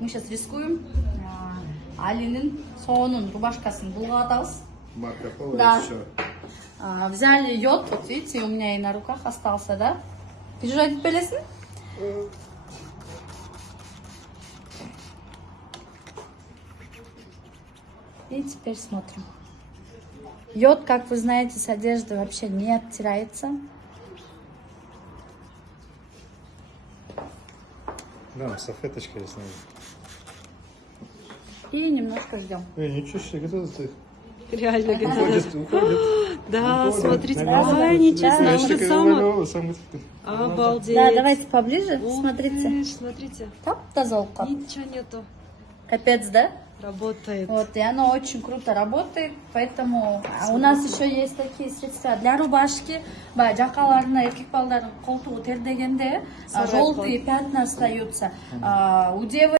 Мы сейчас рискуем. Алинин соонун рубашкасын булгатабыз. Марко Поло Да. еще. Взяли йод, вот видите, у меня и на руках остался, да? Ты же один полезен? И теперь смотрим. Йод, как вы знаете, с одежды вообще не оттирается. Да, салфеточка есть. И немножко ждем. Ничего себе, где ты? Реально, Уходит. Да, Уходит. смотрите, Наверное, ой, ничего себе, я уже считаю, сама. самый. Обалдеть. Да, давайте поближе, Ух смотрите. ты, смотрите, Там тазалка. ничего нету. Капец, да? Работает. Вот, и оно очень круто работает, поэтому у нас еще есть такие средства для рубашки. Жакаларына эркек балдардын колтугу тердегенде желтые пятна остаются. У девочек